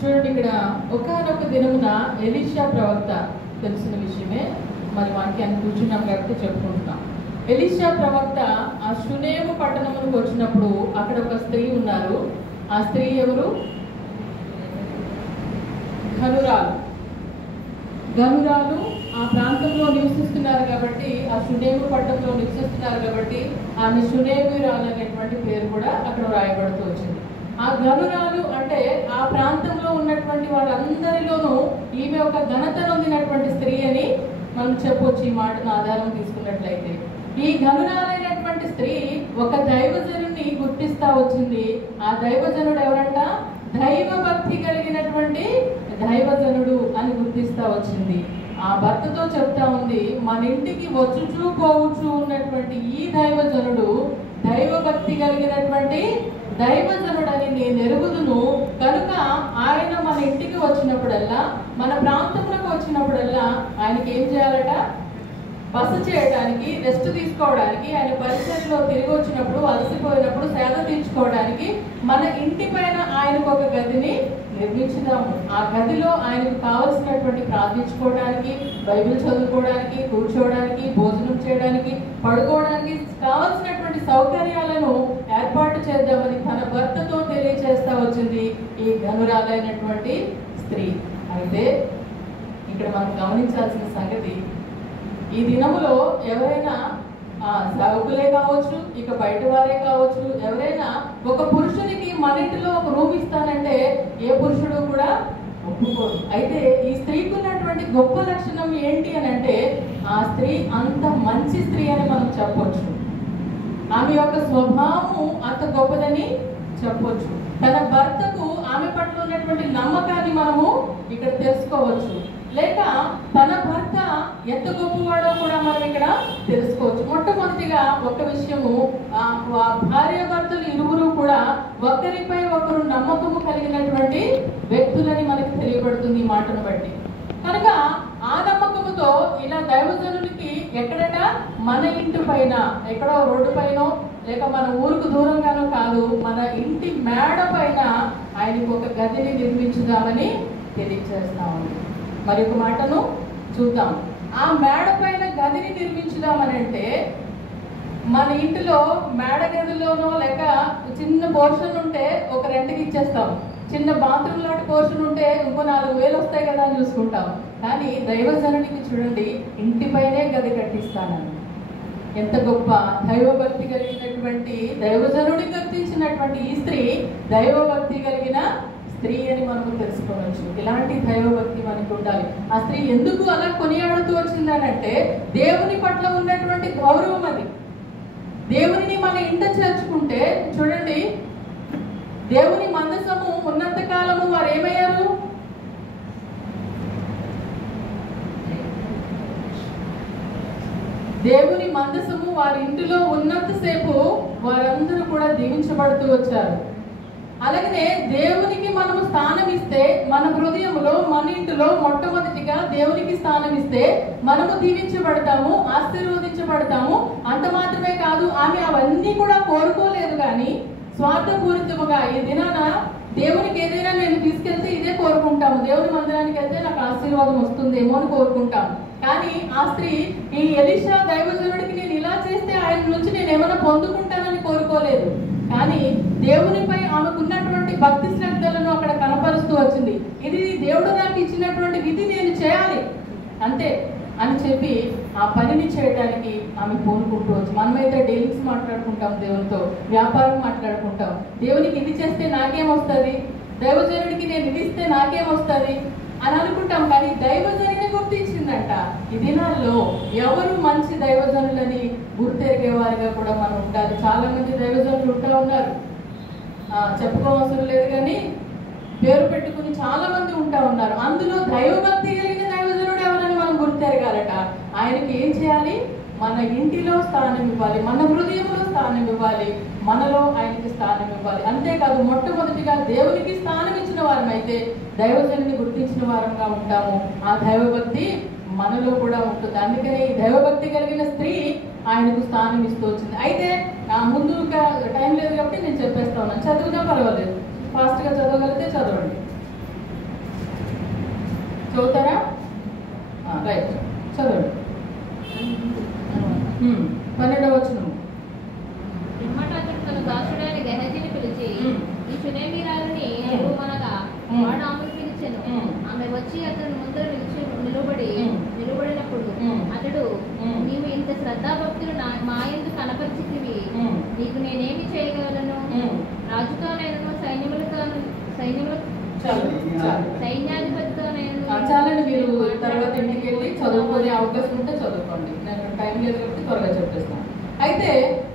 చూడండి, ఇక్కడ ఒకానొక దినమున ఎలీషా ప్రవక్త, తెలిసిన విషయమే, మరి వాక్యాన్ని కూర్చున్నాం కాబట్టి చెప్పుకుంటున్నాం. ఎలీషా ప్రవక్త ఆ షునేము పట్టణమునికి వచ్చినప్పుడు అక్కడ ఒక స్త్రీ ఉన్నారు. ఆ స్త్రీ ఎవరు? గనురాలు. ఆ ప్రాంతంలో నివసిస్తున్నారు కాబట్టి, ఆ షునేము పట్టణంలో నివసిస్తున్నారు కాబట్టి ఆమె షునేమిరాలు అనేటువంటి పేరు కూడా అక్కడ రాయబడుతూ వచ్చింది. ఆ గనురాలు అంటే ఆ ప్రాంతంలో ఉన్నటువంటి వారందరిలోనూ ఈమె ఒక ఘనత నొందినటువంటి స్త్రీ అని మనం చెప్పొచ్చు, ఈ మాటను ఆధారం తీసుకున్నట్లయితే. ఈ గనురాలైనటువంటి స్త్రీ ఒక దైవజనుడిని గుర్తిస్తా వచ్చింది. ఆ దైవజనుడు ఎవరంట? దైవ భక్తి కలిగినటువంటి దైవజనుడు అని గుర్తిస్తా వచ్చింది. ఆ భర్తతో చెప్తా ఉంది, మన ఇంటికి వచ్చుచూ పోవచ్చు ఉన్నటువంటి ఈ దైవజనుడు దైవ భక్తి కలిగినటువంటి దైవజనుడని నేను ఎరుగుదును కనుక ఆయన మన ఇంటికి వచ్చినప్పుడల్లా, మన ప్రాంతంలోకి వచ్చినప్పుడల్లా ఆయనకి ఏం చేయాలట? బస చేయడానికి, రెస్ట్ తీసుకోవడానికి, ఆయన పరిసరలో తిరిగి వచ్చినప్పుడు, అలసిపోయినప్పుడు సేద తీర్చుకోవడానికి మన ఇంటి పైన ఆయనకు ఒక గదిని నిర్మించుదాము. ఆ గదిలో ఆయనకు కావలసినటువంటి ప్రార్థించుకోవడానికి, బైబిల్ చదువుకోవడానికి, కూర్చోవడానికి, భోజనం చేయడానికి, పడుకోవడానికి కావలసినటువంటి సౌకర్యాలను ఏర్పాటు చేద్దామని తన భర్తతో తెలియజేస్తా వచ్చింది ఈ గనురాలైనటువంటి స్త్రీ. అయితే ఇక్కడ మనం గమనించాల్సిన సంగతి, ఈ దినములో ఎవరైనా సౌకులే కావచ్చు, ఇక బయట వారే కావచ్చు, ఎవరైనా ఒక పురుషునికి మన ఇంటిలో ఒక రూమ్ ఇస్తానంటే ఏ పురుషుడు కూడా ఒప్పుకోడు. అయితే ఈ స్త్రీకి ఉన్నటువంటి గొప్ప లక్షణం ఏంటి అని అంటే, ఆ స్త్రీ అంత మంచి స్త్రీ అని మనం చెప్పొచ్చు. ఆమె యొక్క స్వభావము అంత గొప్పదని చెప్పొచ్చు. తన భర్తకు ఆమె పట్ల ఉన్నటువంటి నమ్మకాన్ని మనము ఇక్కడ తెలుసుకోవచ్చు. లేక తన భర్త ఎంత గొప్పవాడో కూడా మనం ఇక్కడ తెలుసుకోవచ్చు. మొట్టమొదటిగా ఒక విషయము, భార్య భర్తలు ఇరువురు కూడా ఒకరిపై ఒకరు నమ్మకము కలిగినటువంటి వ్యక్తులని మనకి తెలియబడుతుంది ఈ మాటను బట్టి. కనుక ఆ నమ్మకముతో ఇలా దైవజనునికి ఎక్కడట? మన ఇంటి పైన, ఎక్కడో రోడ్డు పైన, లేక మన ఊరుకు దూరంగానో కాదు, మన ఇంటి మేడ పైన ఆయనకు ఒక గదిని నిర్మించుదామని తెలియజేస్తాము. మరి ఒక మాటను చూద్దాం. ఆ మేడ పైన గదిని నిర్మించుదామని అంటే, మన ఇంటిలో మేడ గదిలోనో లేక చిన్న పోర్షన్ ఉంటే ఒక రెంట్కి ఇచ్చేస్తాం. చిన్న బాత్రూమ్ లాంటి పోర్షన్ ఉంటే ఇంకో 4,000 వస్తాయి కదా అని చూసుకుంటాం. కానీ దైవజనుడికి చూడండి, ఇంటిపైనే గది కట్టిస్తానని. ఎంత గొప్ప దైవభక్తి కలిగినటువంటి దైవజనుడిని గుర్తించినటువంటి ఈ స్త్రీ దైవభక్తి కలిగిన స్త్రీ అని మనకు తెలుసుకోవచ్చు. ఇలాంటి దైవభక్తి మనకు ఉండాలి. ఆ స్త్రీ ఎందుకు అలా కొనియాడుతూ వచ్చిందనంటే, దేవుని పట్ల ఉన్నటువంటి గౌరవం అది. దేవుని మన ఇంట చేర్చుకుంటే చూడండి, దేవుని మందసము ఉన్నంత కాలము వారు ఏమయ్యారు? దేవుని మందసము వారి ఇంటిలో ఉన్నంతసేపు వారందరూ కూడా దీవించబడుతూ వచ్చారు. అలాగనే దేవునికి మనము స్థానం ఇస్తే, మన హృదయంలో, మన ఇంటిలో మొట్టమొదటిగా దేవునికి స్థానం ఇస్తే మనము దీవించబడతాము, ఆశీర్వదించబడతాము. అంత మాత్రమే కాదు, ఆమె అవన్నీ కూడా కోరుకోలేదు. కానీ స్వార్థపూరితముగా ఈ దినాన దేవునికి ఏదైనా నేను తీసుకెళ్తే ఇదే కోరుకుంటాము, దేవుని మందిరానికి వెళ్తే నాకు ఆశీర్వాదం వస్తుందేమో అని కోరుకుంటాము. కానీ ఆ స్త్రీ ఈ ఎలీషా దైవజనుడికి నేను ఇలా చేస్తే ఆయన నుంచి నేను ఏమైనా పొందుకుంటానని కోరుకోలేదు. కానీ దేవునిపై ఆమెకున్నటువంటి భక్తి శ్రద్ధలను అక్కడ కనపరుస్తూ వచ్చింది. ఇది దేవుడు నాకు ఇచ్చినటువంటి విధి, నేను చేయాలి అంతే అని చెప్పి ఆ పనిని చేయడానికి ఆమె పూనుకుంటూ వచ్చి, మనమైతే డీలింగ్స్ మాట్లాడుకుంటాం, దేవునితో వ్యాపారం మాట్లాడుకుంటాం. దేవునికి ఇది చేస్తే నాకేమొస్తుంది, దైవజనుడికి నేను ఇది ఇస్తే నాకేమొస్తుంది అని అనుకుంటాం. కానీ దైవజనుడిని గుర్తించిందంట. ఈ దినాల్లో ఎవరు మంచి దైవజనులని గుర్తెరిగేవారుగా కూడా మనం ఉండాలి. చాలా మంది దైవజనులు ఉంటా ఉన్నారు, చెప్పుకోవసరం లేదు, కానీ పేరు పెట్టుకుని చాలా మంది ఉంటా ఉన్నారు. అందులో దైవభక్తి కలిగిన దైవజనుడు ఎవరని మనం గుర్తెరగాలట. ఆయనకి ఏం చేయాలి? మన ఇంటిలో స్థానం ఇవ్వాలి, మన హృదయంలో స్థానం ఇవ్వాలి, మనలో ఆయనకి స్థానం ఇవ్వాలి. అంతేకాదు, మొట్టమొదటిగా దేవునికి స్థానం ఇచ్చిన వారమైతే దైవజనుని గుర్తించిన వారంగా ఉంటాము. ఆ దైవభక్తి మనలో కూడా ఉంటుంది. అందుకనే ఈ దైవభక్తి కలిగిన స్త్రీ ఆయనకు స్థానం ఇస్తూ వచ్చింది. అయితే ముందు టైం లేదు కాబట్టి నేను చెప్పేస్తా ఉన్నాను, చదువుదా పర్వాలేదు, ఫాస్ట్గా చదవగలిగితే చదవండి. చదువుతారా? రైట్, చదవండి. 12వ వచనం. పిమ్మట అతడు తన దాసుడైన గెహజీని పిలిచి, ఈ షూనేమీయురాలిని ఎరుగుమనగా వాడు ఆమెను పిలిచెను. ఆమె వచ్చి అతని ముందర నిలబడినప్పుడు అతడు, నీవు ఇంత శ్రద్ధాభక్తులు మా యందు కనపరిచితివి, నీకు నేనేమి చేయగలను? రాజుతో నేను సైన్యాధిపతితో నేను. చాలని మీరు తర్వాత ఇంటికి వెళ్ళి చదువుకునే అవకాశం ఉంటే చదువుకోండి, నేను టైం లేదు కాబట్టి త్వరగా చెప్పేస్తాను. అయితే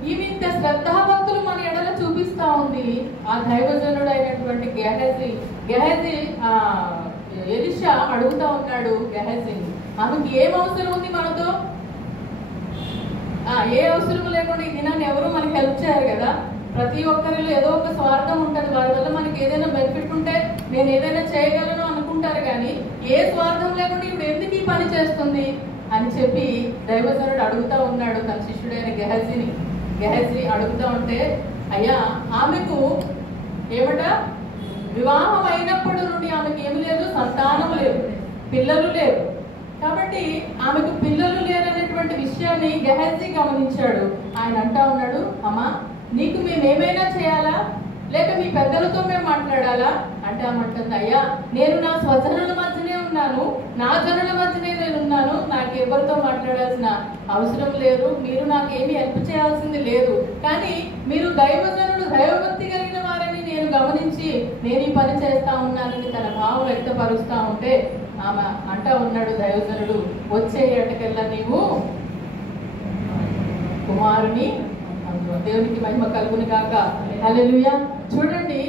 ఈమె ఇంత శ్రద్ధాభక్తులు మన ఎడల చూపిస్తా ఉంది. ఆ దైవజనుడు అయినటువంటి గెహజీ ఎలీషా అడుగుతా ఉన్నాడు గెహజీని, ఆమెకి ఏం అవసరం ఉంది మనతో? ఏ అవసరం లేకుండా ఈ దినాన్ని ఎవరు మనకి హెల్ప్ చేయరు కదా. ప్రతి ఒక్కరిలో ఏదో ఒక స్వార్థం ఉంటుంది. వారి వల్ల మనకి ఏదైనా బెనిఫిట్ ఉంటే నేను ఏదైనా చేయగలను అనుకుంటారు, కానీ ఏ స్వార్థం లేకుండా ఇప్పుడు ఎందుకు ఈ పని చేస్తుంది అని చెప్పి దైవజనుడు అడుగుతా ఉన్నాడు తన శిష్యుడైన గెహజీ అడుగుతా ఉంటే, అయ్యా ఆమెకు ఏమట, వివాహం అయినప్పటి నుండి ఆమెకి ఏమి లేదు, సంతానం లేదు, పిల్లలు లేరు. కాబట్టి ఆమెకు పిల్లలు లేరనేటువంటి విషయాన్ని గెహజీ గమనించాడు. ఆయన అంటా ఉన్నాడు, అమ్మా నీకు మేమేమైనా చేయాలా, లేక మీ పెద్దలతో మేము మాట్లాడాలా అంటే ఆమంటుంది, అయ్యా నేను నా స్వజనుల మధ్యనే ఉన్నాను, నా జనుల మధ్యనే నేను ఉన్నాను, నాకు ఎవరితో మాట్లాడాల్సిన అవసరం లేదు, మీరు నాకేమీ హెల్ప్ చేయాల్సింది లేదు, కానీ మీరు దైవజనుడు దైవభక్తి కలిగిన వారని నేను గమనించి నేను ఈ పని చేస్తా ఉన్నానని తన భావం వ్యక్తపరుస్తా ఉంటే ఆమె అంటా ఉన్నాడు దైవజనుడు, వచ్చే ఏటకెల్లా నీవు కుమారుని, దేవునికి మహిమ కలుగును గాక. హల్లెలూయా. చూడండి,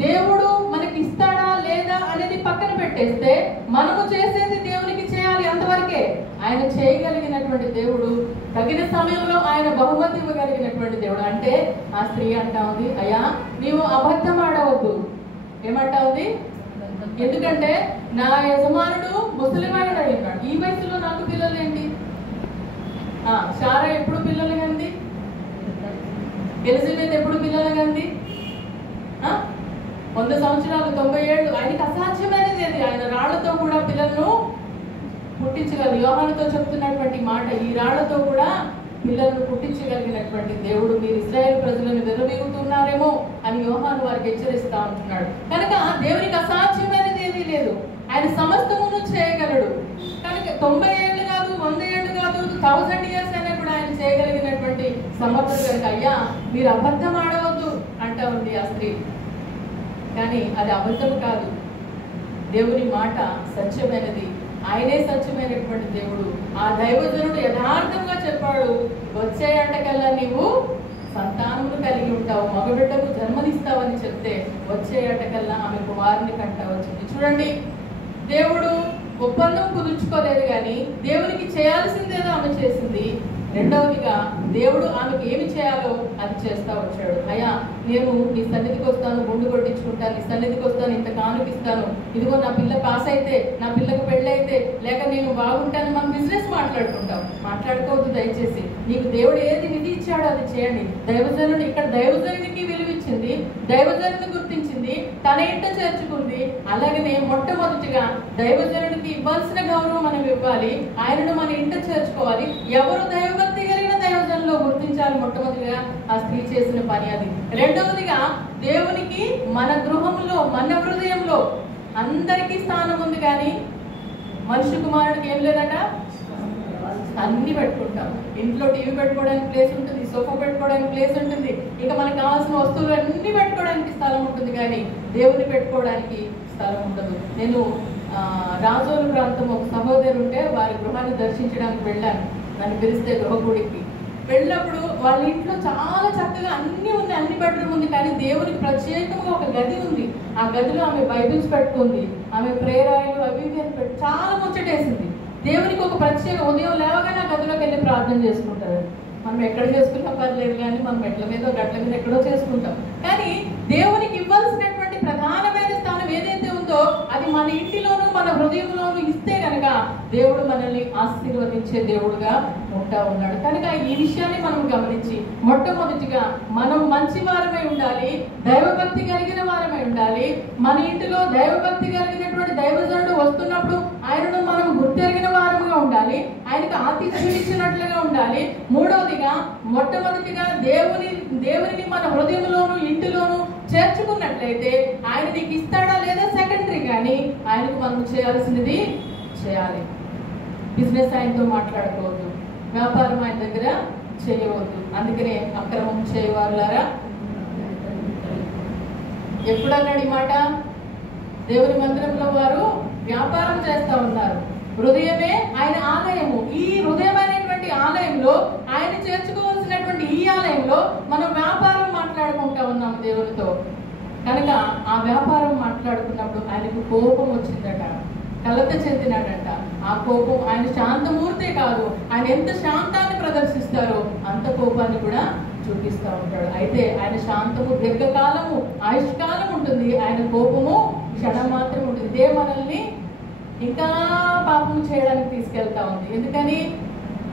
దేవుడు మనకి ఇస్తాడా లేదా అనేది పక్కన పెట్టేస్తే మనము చేసేది దేవునికి చేయాలి, అంతవరకే. ఆయన చేయగలిగినటువంటి దేవుడు, తగిన సమయంలో ఆయన బహుమతి ఇవ్వగలిగినటువంటి దేవుడు. అంటే ఆ స్త్రీ అంటా ఉంది, అయ్యా నీవు అబద్ధం ఆడవద్దు. ఏమంటా ఉంది? ఎందుకంటే నా యజమానుడు ముసలివాడు అయి ఉన్నాడు, ఈ వయసులో నాకు పిల్లలు ఏంటి? శారా ఎప్పుడు పిల్లలు కంది? ఎలిజబెత్ ఎప్పుడు పిల్లలు కంది? 100 సంవత్సరాలు, 90 ఏళ్ళు. ఆయనకి అసాధ్యమైనది అది. ఆయన రాళ్లతో కూడా పిల్లలను పుట్టించగలరు. యోహానుతో చెప్తున్నటువంటి మాట, ఈ రాళ్లతో కూడా పిల్లలను పుట్టించగలిగినటువంటి దేవుడు. మీరు ఇశ్రాయేలు ప్రజలను విర్రవీగుతున్నారేమో అని యోహాను వారికి హెచ్చరిస్తా ఉంటున్నాడు. కనుక దేవునికి అసాధ్యమైనది ఏదీ లేదు. ఆయన సమస్తమును చేయగలడు. కనుక 90 ఏళ్ళు కాదు, 100 ఏళ్ళు కాదు, 1000 years అయినా కూడా ఆయన చేయగలిగినటువంటి సమర్థత కనుక, అయ్యా మీరు అబద్ధం ఆడవద్దు అంటా ఉంది ఆ స్త్రీ. కానీ అది అబద్ధం కాదు, దేవుని మాట సత్యమైనది. ఆయనే సత్యమైనటువంటి దేవుడు. ఆ దైవజనుడు యథార్థంగా చెప్పాడు, వచ్చే ఏటకల్లా నీవు సంతానమును కలిగి ఉంటావు, మగబిడ్డకు జన్మనిస్తావని చెప్తే వచ్చే ఏటకల్లా ఆమె కుమారుని కంట వచ్చింది. చూడండి, దేవుడు ఒప్పందం కుదుర్చుకోలేదు, కానీ దేవునికి చేయాల్సిందేదో ఆమె చేసింది. రెండవదిగా దేవుడు ఆమెకు ఏమి చేయాలో అది చేస్తా వచ్చాడు. అయ్యా నేను నీ సన్నిధికి వస్తాను, గుండు కొట్టించుకుంటాను, నీ సన్నిధికి వస్తాను, ఇంత కానుకిస్తాను, ఇదిగో నా పిల్ల పాస్ అయితే, నా పిల్లకు పెళ్ళైతే, లేక నేను బాగుంటాను. మనం బిజినెస్ మాట్లాడుకోవద్దు దయచేసి. నీకు దేవుడు ఏది విధి ఇచ్చాడో అది చేయండి. దైవజనుడు, ఇక్కడ దైవజనునికి విలువిచ్చింది, దైవజనుని గుర్తించింది, తన ఇంట చేర్చుకుంది. అలాగనే మొట్టమొదటిగా దైవజనుడికి ఇవ్వాల్సిన గౌరవం మనం ఇవ్వాలి, ఆయనను మన ఇంట చేర్చుకోవాలి. ఎవరు దైవభక్తి కలిగిన దైవజనులో గుర్తించాలి. మొట్టమొదటిగా ఆ స్త్రీ చేసిన పని అది. రెండవదిగా దేవునికి మన గృహంలో, మన హృదయంలో అందరికీ స్థానం ఉంది, కానీ మనిషి కుమారుడికి ఏం లేదట, అన్ని పెట్టుకుంటాం. ఇంట్లో టీవీ పెట్టుకోవడానికి ప్లేస్ ఉంటుంది, సోఫా పెట్టుకోవడానికి ప్లేస్ ఉంటుంది, ఇంకా మనకు కావాల్సిన వస్తువులు అన్ని పెట్టుకోవడానికి స్థలం ఉంటుంది, కానీ దేవుని పెట్టుకోవడానికి స్థలం ఉండదు. నేను రాజోలు ప్రాంతం ఒక సహోదరు ఉంటే వారి గృహాన్ని దర్శించడానికి వెళ్ళాను. నన్ను పిలిస్తే గృహగుడికి వెళ్ళినప్పుడు వాళ్ళ ఇంట్లో చాలా చక్కగా అన్ని ఉన్నాయి, అన్ని బెడ్రూమ్ ఉంది, కానీ దేవునికి ప్రత్యేకంగా ఒక గది ఉంది. ఆ గదిలో ఆమె బైబిల్స్ పెట్టుకుంది, ఆమె ప్రేరాయలు అవి అని పెట్టి చాలా ముచ్చటేసింది. దేవునికి ఒక ప్రత్యేక, ఉదయం లేవగానే ఆ గదిలోకి వెళ్ళి ప్రార్థన చేసుకుంటారు. మనం ఎక్కడ చేసుకున్నా పర్లేదు, కానీ మనం మెట్ల మీద గట్ల మీద ఎక్కడో చేసుకుంటాం. కానీ దేవునికి ఇవ్వాల్సినటువంటి ప్రధానమైన స్థానం ఏదైతే ఉందో అది మన ఇంటిలోనూ మన హృదయంలోనూ ఇస్తే కనుక దేవుడు మనల్ని ఆశీర్వదించే దేవుడుగా ఉంటా ఉన్నాడు. కనుక ఈ విషయాన్ని మనం గమనించి మొట్టమొదటిగా మనం మంచి వారమై ఉండాలి, దైవభక్తి కలిగిన వారమై ఉండాలి. మన ఇంటిలో దైవభక్తి కలిగినటువంటి దైవజనుడు వస్తున్నప్పుడు ఆయనను ఆతిథ్యం ఇచ్చినట్లుగా ఉండాలి. మూడవదిగా మొట్టమొదటిగా దేవుని మన హృదయంలోను ఇంటిలోను చేర్చుకున్నట్లయితే ఆయన నీకు ఇస్తాడా లేదా సెకండరీ, కానీ ఆయనకు మనం చేయాల్సినది చేయాలి. బిజినెస్ ఆయనతో మాట్లాడుకోవద్దు, వ్యాపారం ఆయన దగ్గర చేయవద్దు. అందుకనే అక్రమం చేయవారులారా ఎప్పుడు అన్నాడు ఈ మాట? దేవుని మందిరంలో వారు వ్యాపారం చేస్తా ఉన్నారు. హృదయమే ఆయన ఆలయము. ఈ హృదయమైనటువంటి ఆలయంలో ఆయన చేర్చుకోవాల్సినటువంటి ఈ ఆలయంలో మనం వ్యాపారం మాట్లాడుకుంటా ఉన్నాము దేవునితో. కనుక ఆ వ్యాపారం మాట్లాడుకున్నప్పుడు ఆయనకు కోపం వచ్చిందట, కలత చెందినాడట. ఆ కోపం, ఆయన శాంతమూర్తే కాదు, ఆయన ఎంత శాంతాన్ని ప్రదర్శిస్తారో అంత కోపాన్ని కూడా చూపిస్తూ ఉంటాడు. అయితే ఆయన శాంతము దీర్ఘకాలము, ఆయుష్కాలం ఉంటుంది, ఆయన కోపము క్షణం మాత్రం ఉంటుంది. ఇదే మనల్ని ఇంకా పాపం చేయడానికి తీసుకెళ్తా ఉంది. ఎందుకని?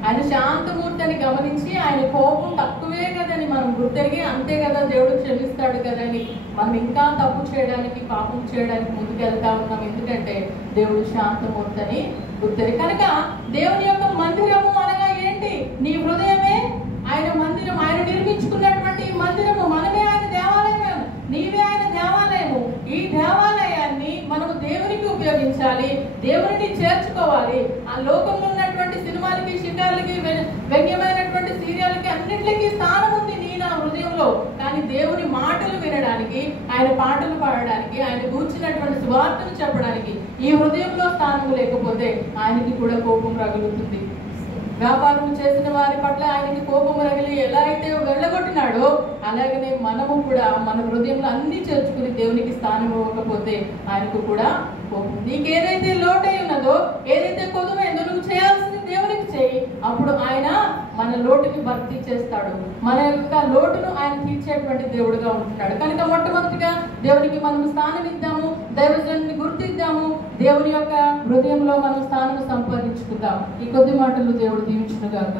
ఆయన శాంతమూర్తి అని గమనించి ఆయన కోపం తక్కువే కదని మనం గుర్తెరిగి, అంతే కదా దేవుడు క్షమిస్తాడు కదని మనం ఇంకా తప్పు చేయడానికి, పాపం చేయడానికి ముందుకెళ్తా ఉన్నాం. ఎందుకంటే దేవుడు శాంతమూర్తి అని గుర్తెరిగి. కనుక దేవుని యొక్క మందిరము అనగా ఏంటి? నీ హృదయమే ఆయన మందిరం. ఆయన నిర్మించుకున్నటువంటి మందిరము. మనమే ఆయన దేవాలయం, నీవే ఆయన దేవాలయము. ఈ దేవాలయాన్ని మనము దేవునికి ఉపయోగించాలి, దేవుని చేర్చుకోవాలి. ఆ లోకంలో ఉన్నటువంటి సినిమాలకి, షికార్లకి, వ్యంగ్యమైనటువంటి సీరియల్కి అన్నింటికి స్థానం ఉంది నా హృదయంలో. కానీ దేవుని మాటలు వినడానికి, ఆయన పాటలు పాడడానికి, ఆయన కూర్చున్నటువంటి సువార్తను చెప్పడానికి ఈ హృదయంలో స్థానం లేకపోతే ఆయనకి కూడా కోపం రగులుతుంది. వ్యాపారం చేసిన వారి పట్ల ఆయనకి కోపం రగిలి ఎలా అయితే వెళ్ళగొట్టినాడో, అలాగనే మనము కూడా మన హృదయంలో అన్ని చేర్చుకుని దేవునికి స్థానం ఇవ్వకపోతే ఆయనకు కూడా కోపం. నీకేదైతే లోటై ఉన్నదో, ఏదైతే కొదువైందో నువ్వు చేయాల్సింది దేవునికి చేయి. అప్పుడు ఆయన మన లోటుని భర్తీ చేస్తాడు. మన యొక్క లోటును ఆయన తీర్చేటువంటి దేవుడుగా ఉంటున్నాడు. కనుక మొట్టమొదటిగా దేవునికి మనం స్థానం ఇద్దాము, దైవజనుని గుర్తిద్దాము, దేవుని యొక్క హృదయంలో మనం స్థానం సంపాదించుకుందాం. ఈ కొద్ది మాటలు దేవుడు దీవించునుగాక.